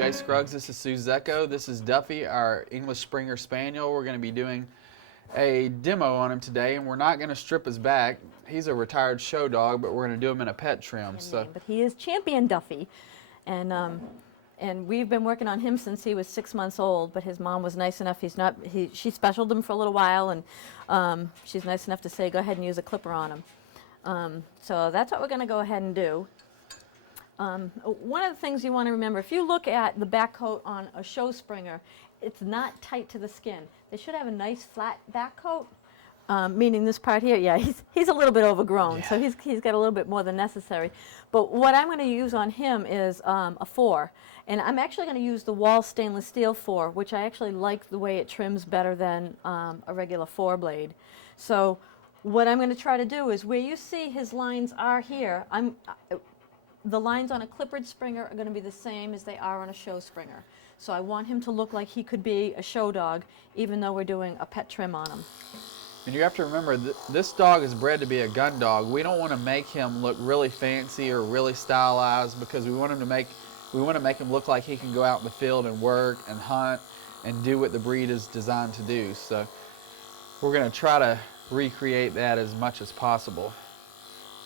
Jay Scruggs. This is Suzeko. This is Duffy, our English Springer Spaniel. We're going to be doing a demo on him today, and we're not going to strip his back. He's a retired show dog, but we're going to do him in a pet trim. But he is Champion Duffy, and we've been working on him since he was 6 months old. But his mom was nice enough. She specialed him for a little while, and she's nice enough to say, go ahead and use a clipper on him. So that's what we're going to go ahead and do. One of the things you want to remember, if you look at the back coat on a show Springer, it's not tight to the skin. They should have a nice flat back coat, meaning this part here, yeah, he's a little bit overgrown, yeah. So he's got a little bit more than necessary. But what I'm going to use on him is a 4. And I'm actually going to use the Wall stainless steel 4, which I actually like the way it trims better than a regular 4 blade. So what I'm going to try to do is where you see his lines are here, the lines on a clippered Springer are going to be the same as they are on a show Springer. So I want him to look like he could be a show dog, even though we're doing a pet trim on him. And you have to remember, this dog is bred to be a gun dog. We don't want to make him look really fancy or really stylized, because we want to make him look like he can go out in the field and work and hunt and do what the breed is designed to do. So we're going to try to recreate that as much as possible.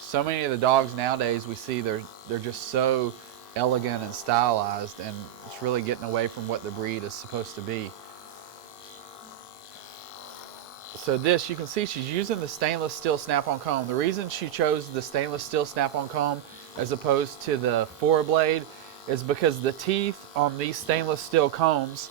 So many of the dogs nowadays we see, they're just so elegant and stylized, and it's really getting away from what the breed is supposed to be. So this, you can see she's using the stainless steel snap-on comb. The reason she chose the stainless steel snap-on comb as opposed to the 4 blade is because the teeth on these stainless steel combs,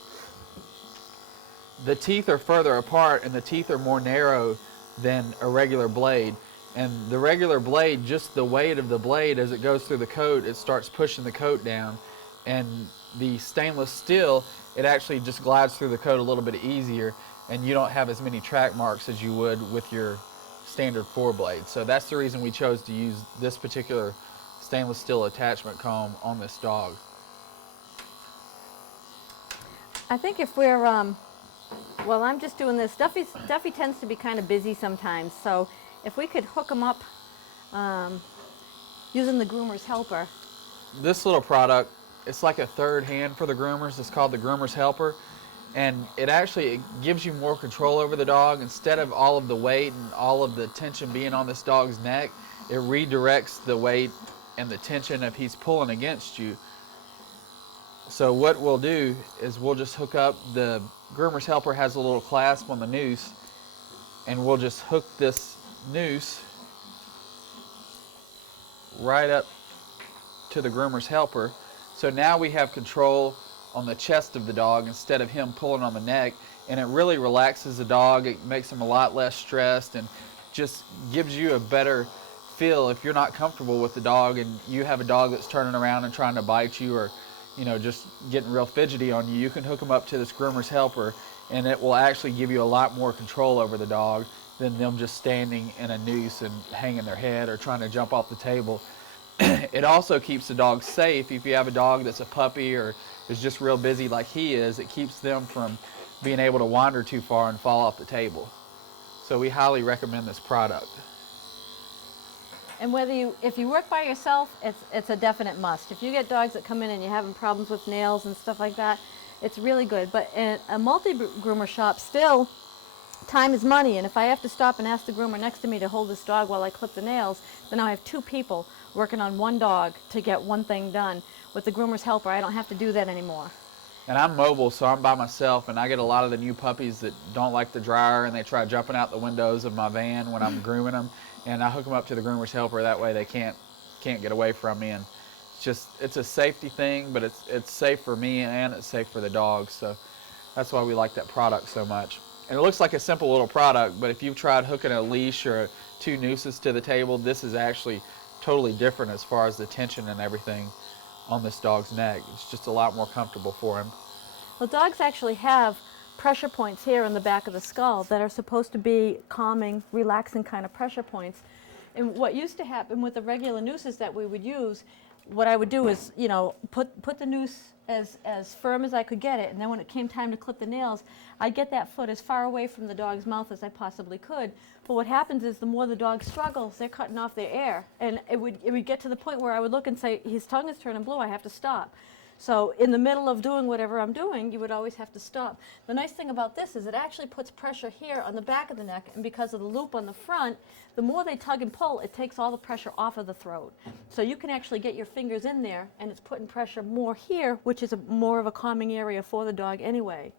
the teeth are further apart and the teeth are more narrow than a regular blade. And the regular blade, just the weight of the blade as it goes through the coat, it starts pushing the coat down. And the stainless steel, it actually just glides through the coat a little bit easier, and you don't have as many track marks as you would with your standard 4 blade. So that's the reason we chose to use this particular stainless steel attachment comb on this dog. I think if we're, well, I'm just doing this. Duffy tends to be kind of busy sometimes, so if we could hook him up using the Groomer's Helper. This little product, it's like a third hand for the groomers. It's called the Groomer's Helper. And it gives you more control over the dog. Instead of all of the weight and all of the tension being on this dog's neck, it redirects the weight and the tension if he's pulling against you. So what we'll do is we'll just hook up, the Groomer's Helper has a little clasp on the noose, and we'll just hook this noose right up to the Groomer's Helper. So now we have control on the chest of the dog instead of him pulling on the neck, and it really relaxes the dog. It makes him a lot less stressed and just gives you a better feel. If you're not comfortable with the dog and you have a dog that's turning around and trying to bite you, or just getting real fidgety on you, you can hook him up to this Groomer's Helper, and it will actually give you a lot more control over the dog than them just standing in a noose and hanging their head or trying to jump off the table. It also keeps the dog safe. If you have a dog that's a puppy or is just real busy like he is, it keeps them from being able to wander too far and fall off the table. So we highly recommend this product. And if you work by yourself, it's a definite must. If you get dogs that come in and you're having problems with nails and stuff like that, it's really good. But in a multi-groomer shop, still, time is money, and if I have to stop and ask the groomer next to me to hold this dog while I clip the nails, then I have 2 people working on one dog to get one thing done. With the Groomer's Helper, I don't have to do that anymore. And I'm mobile, so I'm by myself, and I get a lot of the new puppies that don't like the dryer, and they try jumping out the windows of my van when I'm grooming them, and I hook them up to the Groomer's Helper. That way they can't get away from me. And it's a safety thing, but it's safe for me and it's safe for the dog. So that's why we like that product so much. And it looks like a simple little product, but if you've tried hooking a leash or 2 nooses to the table, this is actually totally different as far as the tension and everything on this dog's neck. It's just a lot more comfortable for him. Well, dogs actually have pressure points here in the back of the skull that are supposed to be calming, relaxing kind of pressure points. And what used to happen with the regular nooses that we would use, what I would do is, put the noose as firm as I could get it, and then when it came time to clip the nails, I'd get that foot as far away from the dog's mouth as I possibly could. But what happens is the more the dog struggles, they're cutting off their air, and it would get to the point where I would look and say, his tongue is turning blue, I have to stop. So in the middle of doing whatever I'm doing, you would always have to stop. The nice thing about this is it actually puts pressure here on the back of the neck, and because of the loop on the front, the more they tug and pull, it takes all the pressure off of the throat. So you can actually get your fingers in there, and it's putting pressure more here, which is more of a calming area for the dog anyway.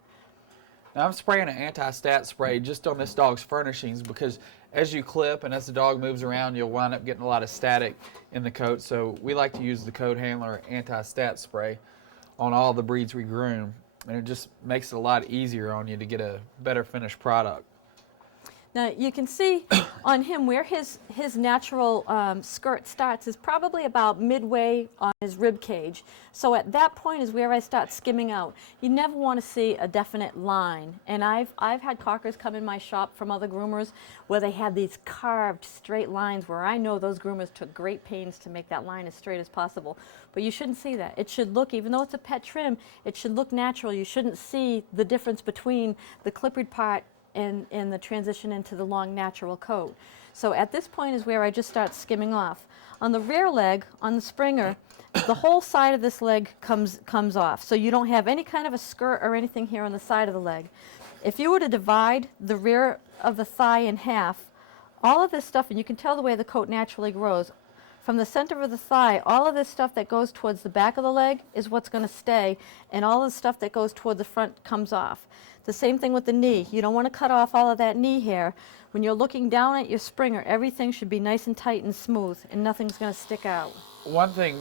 Now I'm spraying an anti-stat spray just on this dog's furnishings because as you clip and as the dog moves around, you'll wind up getting a lot of static in the coat. So we like to use the Coat Handler anti-stat spray on all the breeds we groom. And it just makes it a lot easier on you to get a better finished product. Now you can see on him where his natural skirt starts is probably about midway on his rib cage. So at that point is where I start skimming out. You never want to see a definite line. And I've had cockers come in my shop from other groomers where they had these carved straight lines where I know those groomers took great pains to make that line as straight as possible. But you shouldn't see that. It should look, even though it's a pet trim, it should look natural. You shouldn't see the difference between the clippered part and the transition into the long natural coat. So at this point is where I just start skimming off. On the rear leg, on the Springer, the whole side of this leg comes off. So you don't have any kind of a skirt or anything here on the side of the leg. If you were to divide the rear of the thigh in half, all of this stuff, and you can tell the way the coat naturally grows, from the center of the thigh, all of this stuff that goes towards the back of the leg is what's going to stay, and all of the stuff that goes toward the front comes off. The same thing with the knee. You don't want to cut off all of that knee hair. When you're looking down at your Springer, everything should be nice and tight and smooth, and nothing's going to stick out. One thing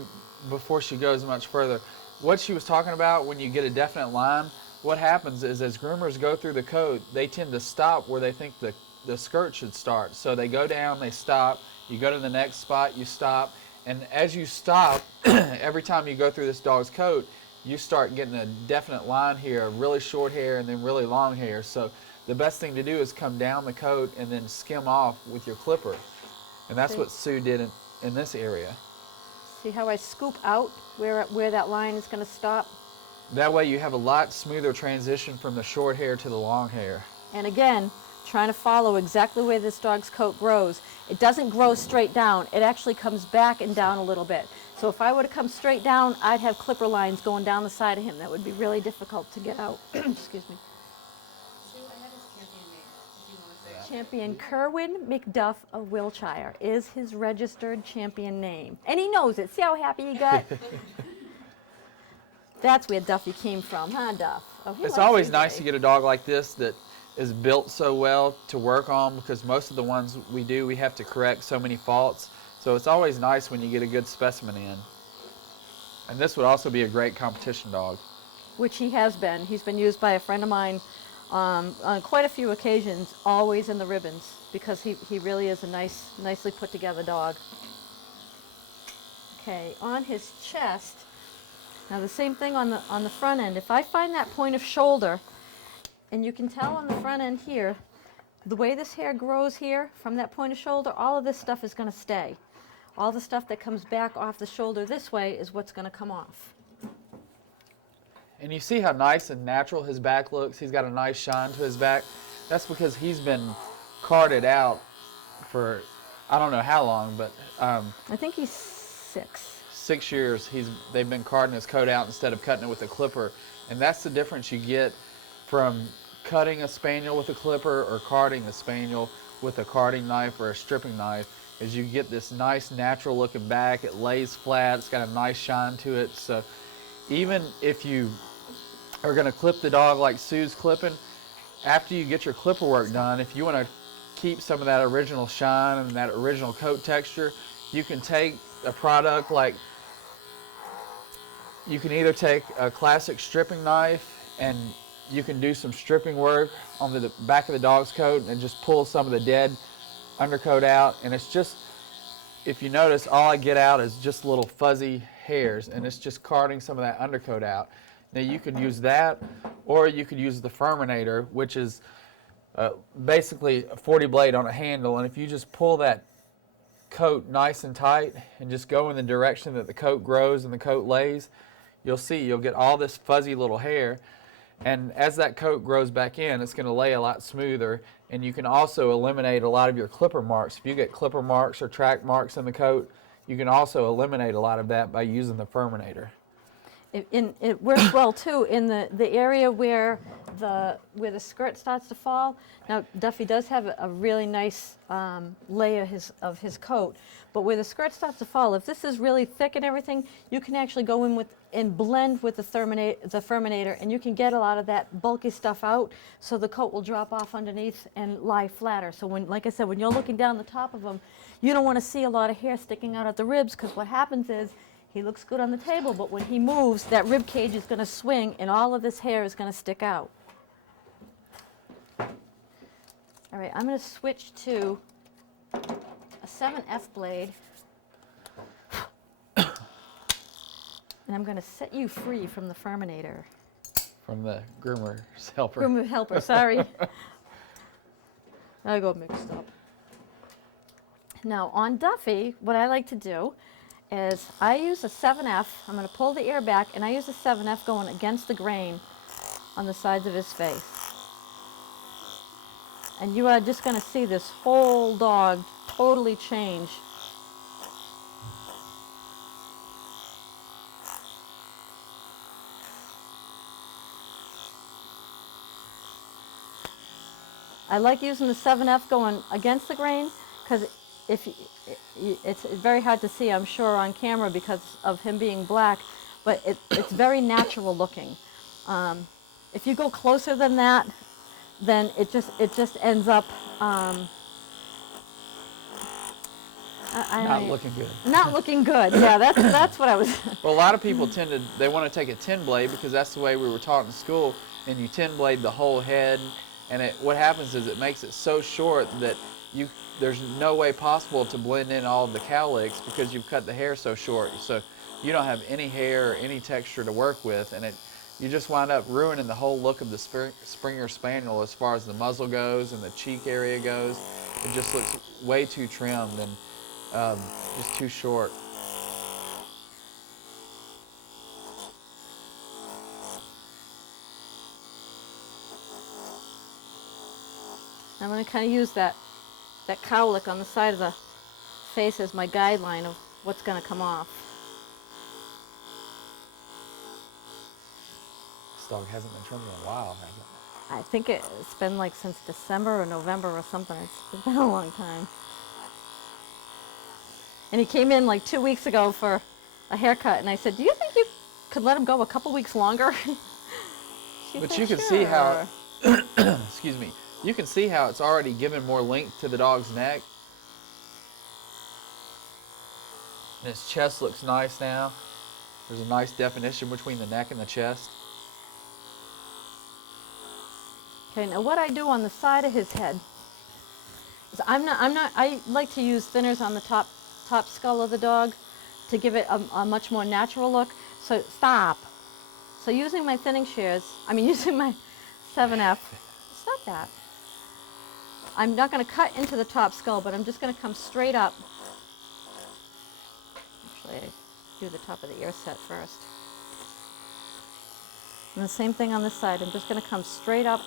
before she goes much further, what she was talking about when you get a definite line, what happens is as groomers go through the coat, they tend to stop where they think the skirt should start. So they go down, they stop, you go to the next spot, you stop, and as you stop, every time you go through this dog's coat, you start getting a definite line here, really short hair and then really long hair. So the best thing to do is come down the coat and then skim off with your clipper. And that's what Sue did in this area. See how I scoop out where that line is going to stop? That way you have a lot smoother transition from the short hair to the long hair. And again, trying to follow exactly the way this dog's coat grows. It doesn't grow straight down. It actually comes back and down a little bit. So if I were to come straight down, I'd have clipper lines going down the side of him. That would be really difficult to get out. Excuse me. Sue, I have his champion name, if you want to say it. Champion Kerwin McDuff of Wiltshire is his registered champion name. And he knows it. See how happy he got? That's where Duffy came from, huh, Duff? Oh, It's always nice to get a dog like this that is built so well to work on, because most of the ones we do, we have to correct so many faults. So it's always nice when you get a good specimen in. And this would also be a great competition dog. Which he has been. He's been used by a friend of mine on quite a few occasions, always in the ribbons, because he really is a nicely put together dog. Okay, on his chest, now the same thing on the front end. If I find that point of shoulder, and you can tell on the front end here, the way this hair grows here from that point of shoulder, all of this stuff is going to stay. All the stuff that comes back off the shoulder this way is what's going to come off. And you see how nice and natural his back looks. He's got a nice shine to his back. That's because he's been carded out for, I don't know how long, but I think he's 6. 6 years they've been carding his coat out instead of cutting it with a clipper. And that's the difference you get from cutting a spaniel with a clipper or carding a spaniel with a carding knife or a stripping knife, is you get this nice natural looking back. It lays flat, it's got a nice shine to it. So even if you are going to clip the dog like Sue's clipping, after you get your clipper work done, if you want to keep some of that original shine and that original coat texture, you can take a product like, you can either take a classic stripping knife and you can do some stripping work on the back of the dog's coat and just pull some of the dead undercoat out. And it's just, if you notice, all I get out is just little fuzzy hairs, and it's just carding some of that undercoat out. Now you could use that, or you could use the Furminator, which is basically a 40 blade on a handle. And if you just pull that coat nice and tight and just go in the direction that the coat grows and the coat lays, you'll see you'll get all this fuzzy little hair. And as that coat grows back in, it's going to lay a lot smoother. And you can also eliminate a lot of your clipper marks. If you get clipper marks or track marks in the coat, you can also eliminate a lot of that by using the Furminator. it works well too in the area where the skirt starts to fall. Now Duffy does have a really nice layer of his coat, but where the skirt starts to fall, if this is really thick and everything, you can actually go in with and blend with the Furminator, and you can get a lot of that bulky stuff out, so the coat will drop off underneath and lie flatter. So when, like I said, when you're looking down the top of him, you don't want to see a lot of hair sticking out at the ribs, because what happens is he looks good on the table, but when he moves, that rib cage is going to swing, and all of this hair is going to stick out. All right, I'm going to switch to a 7F blade, and I'm going to set you free from the Furminator. From the groomer's helper. Groomer helper, sorry. I got mixed up. Now on Duffy, what I like to do is I use a 7F. I'm going to pull the ear back, and I use a 7F going against the grain on the sides of his face. And you are just going to see this whole dog totally change. I like using the 7F going against the grain, because it's very hard to see, I'm sure, on camera because of him being black, but it's very natural looking. If you go closer than that, then it just ends up Not looking good. not looking good. Yeah, that's what I was. Well, a lot of people they want to take a 10 blade because that's the way we were taught in school, and you 10 blade the whole head, and what happens is it makes it so short that there's no way possible to blend in all of the cowlicks because you've cut the hair so short. So you don't have any hair or any texture to work with, and you just wind up ruining the whole look of the Springer Spaniel as far as the muzzle goes and the cheek area goes. It just looks way too trimmed and just too short. I'm going to kind of use that cowlick on the side of the face as my guideline of what's going to come off. This dog hasn't been trimmed in a while, has it? I think it's been like since December or November or something. It's been a long time. And he came in like 2 weeks ago for a haircut, and I said, "Do you think you could let him go a couple weeks longer?" But you can see how, excuse me, you can see how it's already given more length to the dog's neck. And his chest looks nice now. There's a nice definition between the neck and the chest. Okay, now what I do on the side of his head is I like to use thinners on the top skull of the dog to give it a much more natural look. So stop. So using my thinning shears, using my 7F, stop that. I'm not going to cut into the top skull, but I'm just going to come straight up. Actually, I do the top of the ear set first. And the same thing on this side. I'm just going to come straight up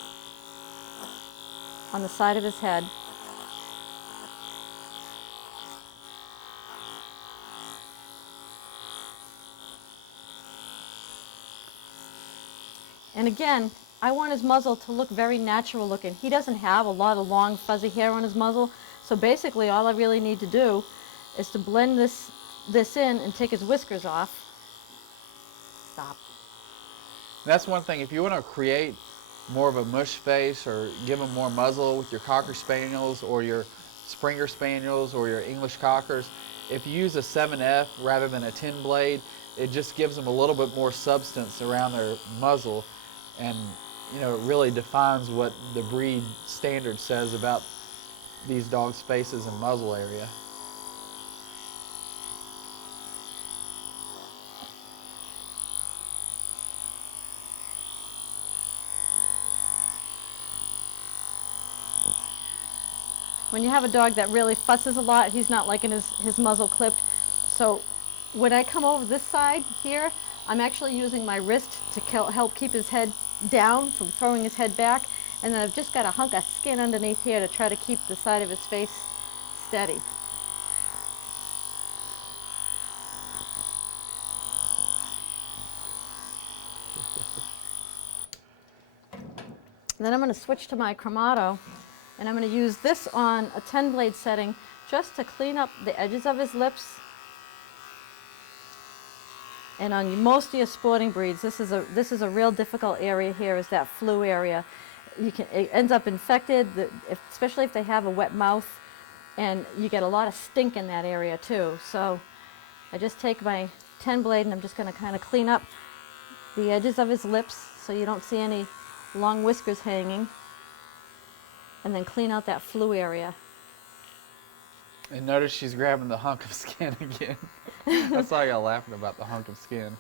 on the side of his head. And again, I want his muzzle to look very natural looking. He doesn't have a lot of long fuzzy hair on his muzzle, so basically all I really need to do is to blend this in and take his whiskers off. Stop. That's one thing, if you want to create more of a mush face or give them more muzzle with your Cocker Spaniels or your Springer Spaniels or your English Cockers, if you use a 7F rather than a 10 blade, it just gives them a little bit more substance around their muzzle, and it really defines what the breed standard says about these dogs' faces and muzzle area. When you have a dog that really fusses a lot, he's not liking his muzzle clipped. So when I come over this side here, I'm actually using my wrist to help keep his head down from throwing his head back. And then I've just got a hunk of skin underneath here to try to keep the side of his face steady. And then I'm going to switch to my Chromato, and I'm going to use this on a 10 blade setting just to clean up the edges of his lips. And on most of your sporting breeds, this is a real difficult area here, is that flu area. It ends up infected, especially if they have a wet mouth, and you get a lot of stink in that area too. So I just take my 10 blade and I'm just going to kind of clean up the edges of his lips so you don't see any long whiskers hanging, and then clean out that flu area. And notice she's grabbing the hunk of skin again. That's why I got laughing about the hunk of skin.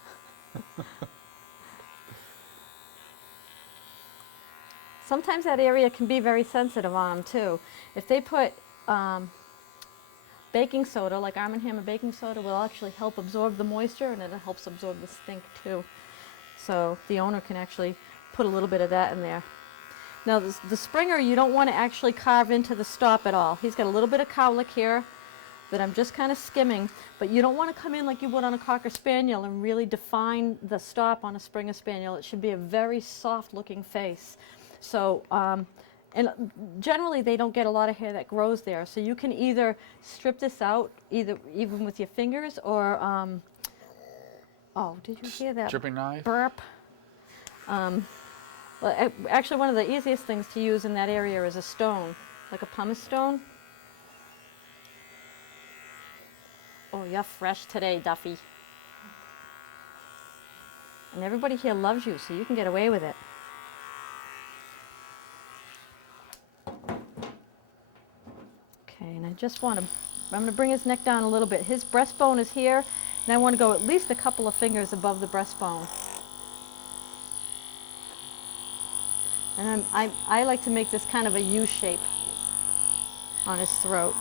Sometimes that area can be very sensitive on them too. If they put baking soda, like Arm & Hammer baking soda, will actually help absorb the moisture, and it helps absorb the stink too. So the owner can actually put a little bit of that in there. Now the Springer, you don't want to actually carve into the stop at all. He's got a little bit of cowlick here that I'm just kind of skimming, but you don't want to come in like you would on a Cocker Spaniel and really define the stop on a Springer Spaniel. It should be a very soft looking face. So, and generally they don't get a lot of hair that grows there. So you can either strip this out, even with your fingers, or, oh, did you hear that Stripping knife? burp? Well, actually, one of the easiest things to use in that area is a stone, like a pumice stone. Oh, you're fresh today, Duffy. And everybody here loves you, so you can get away with it. Okay, and I just want to, I'm going to bring his neck down a little bit. His breastbone is here, and I want to go at least a couple of fingers above the breastbone. And I like to make this kind of a U shape on his throat.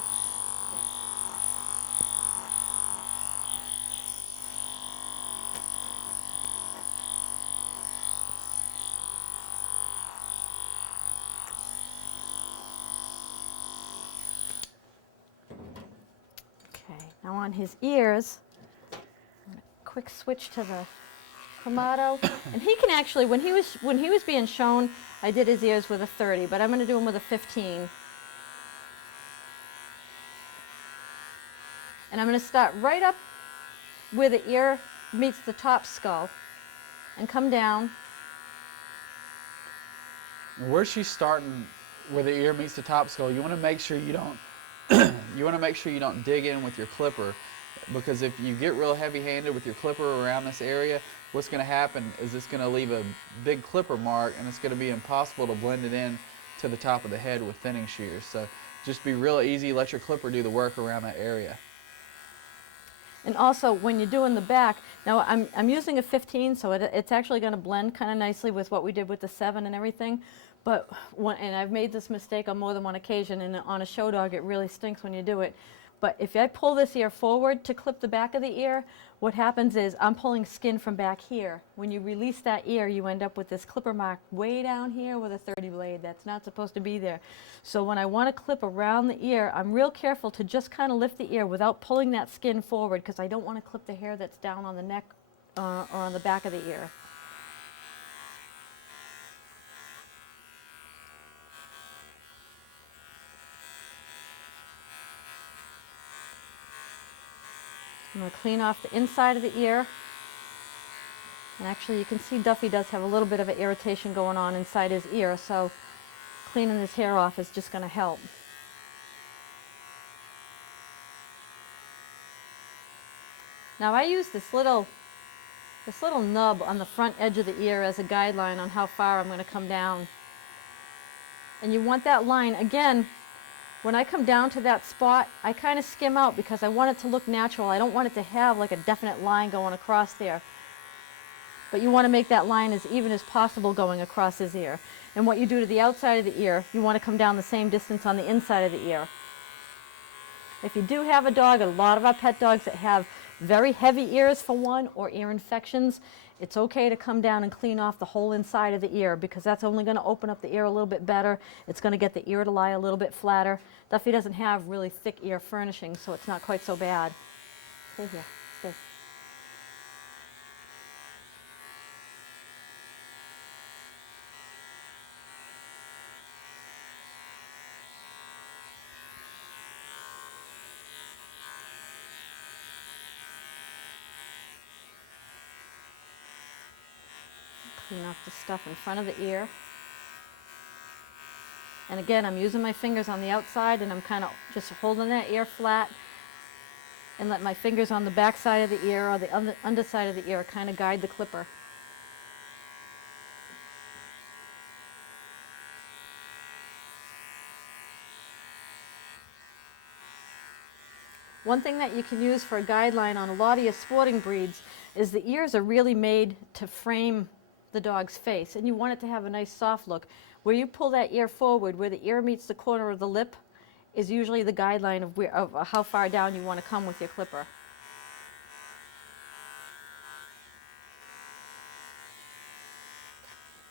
Okay, now on his ears, quick switch to the Chromato, and he can actually, when he was being shown, I did his ears with a 30, but I'm going to do him with a 15. And I'm going to start right up where the ear meets the top skull, and come down. And where she's starting, where the ear meets the top skull, you want to make sure you don't. You want to make sure you don't dig in with your clipper, because if you get real heavy-handed with your clipper around this area, what's going to happen is it's going to leave a big clipper mark, and it's going to be impossible to blend it in to the top of the head with thinning shears. So just be real easy, let your clipper do the work around that area. And also, when you're doing the back, now I'm using a 15, so it's actually going to blend kind of nicely with what we did with the 7 and everything. But and I've made this mistake on more than one occasion, and on a show dog, it really stinks when you do it. But if I pull this ear forward to clip the back of the ear, what happens is I'm pulling skin from back here. When you release that ear, you end up with this clipper mark way down here with a 30 blade. That's not supposed to be there. So when I want to clip around the ear, I'm real careful to just kind of lift the ear without pulling that skin forward, because I don't want to clip the hair that's down on the neck or on the back of the ear. I'm going to clean off the inside of the ear. And actually, you can see Duffy does have a little bit of an irritation going on inside his ear, so cleaning this hair off is just going to help. Now I use this little nub on the front edge of the ear as a guideline on how far I'm going to come down. And you want that line, again, when I come down to that spot, I kind of skim out because I want it to look natural. I don't want it to have like a definite line going across there. But you want to make that line as even as possible going across his ear. And what you do to the outside of the ear, you want to come down the same distance on the inside of the ear. If you do have a dog, a lot of our pet dogs that have very heavy ears for one, or ear infections, it's okay to come down and clean off the whole inside of the ear, because that's only going to open up the ear a little bit better. It's going to get the ear to lie a little bit flatter. Duffy doesn't have really thick ear furnishings, so it's not quite so bad. Stay here. Stay. clean off the stuff in front of the ear. And again, I'm using my fingers on the outside and I'm kind of just holding that ear flat and let my fingers on the back side of the ear or the underside of the ear kind of guide the clipper. One thing that you can use for a guideline on a lot of your sporting breeds is the ears are really made to frame the dog's face, and you want it to have a nice soft look. Where you pull that ear forward, where the ear meets the corner of the lip, is usually the guideline of how far down you want to come with your clipper.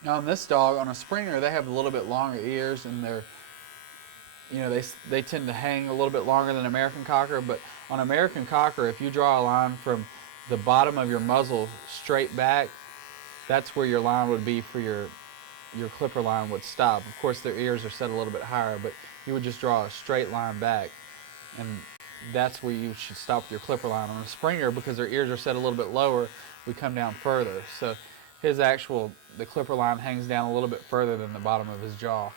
Now on this dog, on a Springer, they have a little bit longer ears, and they're, you know, they tend to hang a little bit longer than American Cocker. But on American Cocker, if you draw a line from the bottom of your muzzle straight back, that's where your line would be for your clipper line would stop. Of course, their ears are set a little bit higher, but you would just draw a straight line back, and that's where you should stop with your clipper line. On a Springer, because their ears are set a little bit lower, we come down further. So the clipper line hangs down a little bit further than the bottom of his jaw.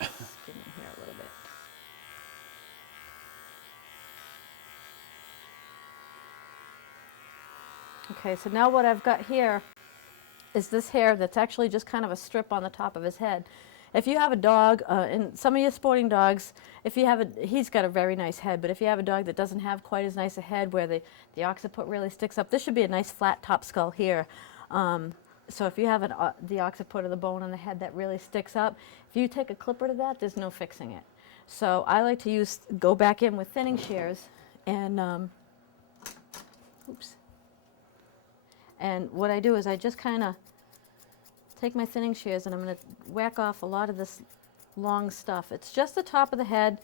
Skin in here a little bit. Okay, so now what I've got here is this hair that's actually just kind of a strip on the top of his head. If you have a dog, and some of your sporting dogs, he's got a very nice head, but if you have a dog that doesn't have quite as nice a head where the occiput really sticks up, this should be a nice flat top skull here. So if you have the occiput or the bone on the head that really sticks up, if you take a clipper to that, there's no fixing it. So I like to go back in with thinning shears and, oops. And what I do is I just kind of take my thinning shears and I'm going to whack off a lot of this long stuff. It's just the top of the head.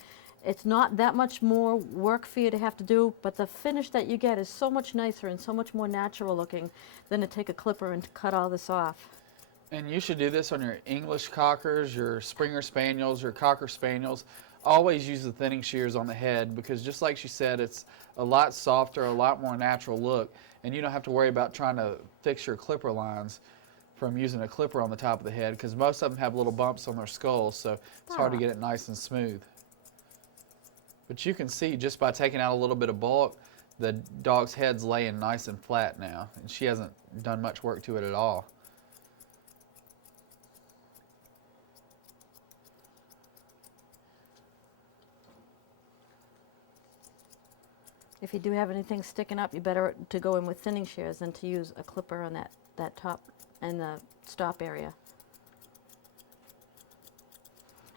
It's not that much more work for you to have to do, but the finish that you get is so much nicer and so much more natural looking than to take a clipper and to cut all this off. And you should do this on your English Cockers, your Springer Spaniels, your Cocker Spaniels. Always use the thinning shears on the head, because just like she said, it's a lot softer, a lot more natural look, and you don't have to worry about trying to fix your clipper lines from using a clipper on the top of the head, because most of them have little bumps on their skulls, so it's hard to get it nice and smooth. But you can see just by taking out a little bit of bulk, the dog's head's laying nice and flat now, and she hasn't done much work to it at all. If you do have anything sticking up, you better to go in with thinning shears than to use a clipper on that top and the stop area.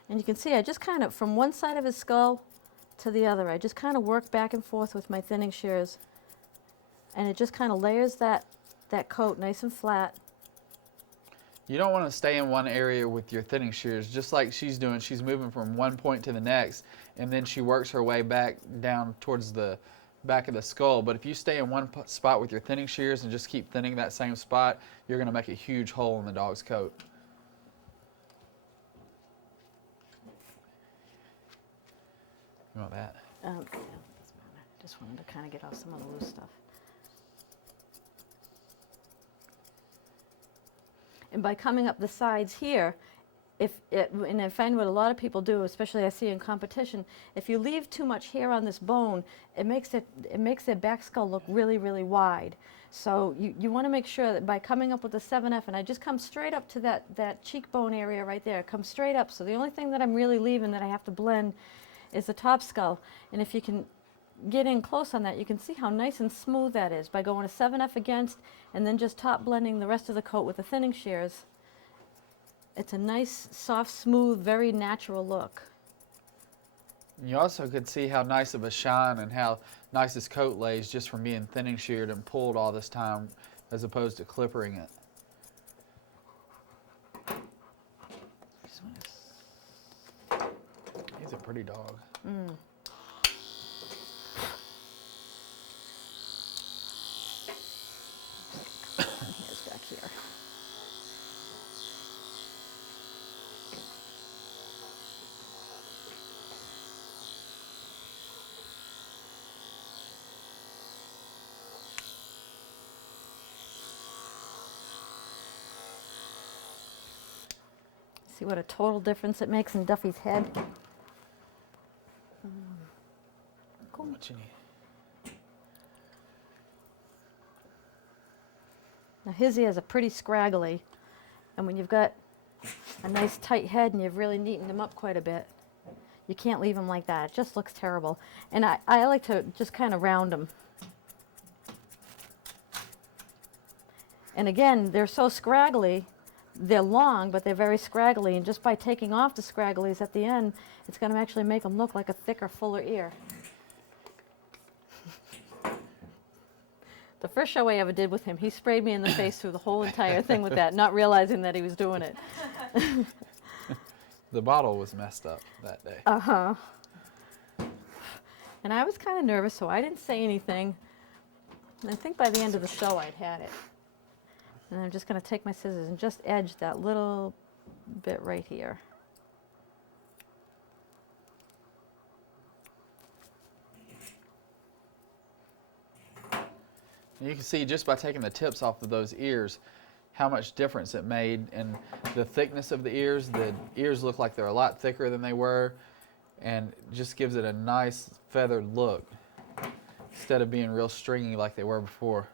And you can see I just kind of, from one side of his skull to the other, I just kind of work back and forth with my thinning shears, and it just kind of layers that coat nice and flat. You don't want to stay in one area with your thinning shears, just like she's doing. She's moving from one point to the next, and then she works her way back down towards the back of the skull. But if you stay in one spot with your thinning shears and just keep thinning that same spot, you're going to make a huge hole in the dog's coat. You want that? Yeah, that's fine. I just wanted to kind of get off some of the loose stuff. And by coming up the sides here, and I find what a lot of people do, especially I see in competition, if you leave too much hair on this bone, it makes their back skull look really, really wide. So you want to make sure that by coming up with the 7F, and I just come straight up to that cheekbone area right there, come straight up. So the only thing that I'm really leaving that I have to blend is the top skull. And if you can get in close on that, you can see how nice and smooth that is by going a 7F against and then just top blending the rest of the coat with the thinning shears. It's a nice, soft, smooth, very natural look. You also could see how nice of a shine and how nice his coat lays just from being thinning sheared and pulled all this time, as opposed to clippering it. He's a pretty dog. Here's back here. See what a total difference it makes in Duffy's head? Cool. What you need? Now his ears are pretty scraggly, and when you've got a nice tight head and you've really neatened him up quite a bit, you can't leave him like that. It just looks terrible. And I like to just kind of round them. And again, they're so scraggly, they're long, but they're very scraggly, and just by taking off the scragglies at the end, it's going to actually make them look like a thicker, fuller ear. The first show I ever did with him, he sprayed me in the face through the whole entire thing with that, not realizing that he was doing it. The bottle was messed up that day. Uh-huh. And I was kind of nervous, so I didn't say anything. And I think by the end of the show, I'd had it. And I'm just going to take my scissors and just edge that little bit right here. And you can see just by taking the tips off of those ears how much difference it made in the thickness of the ears. The ears look like they're a lot thicker than they were, and just gives it a nice feathered look instead of being real stringy like they were before.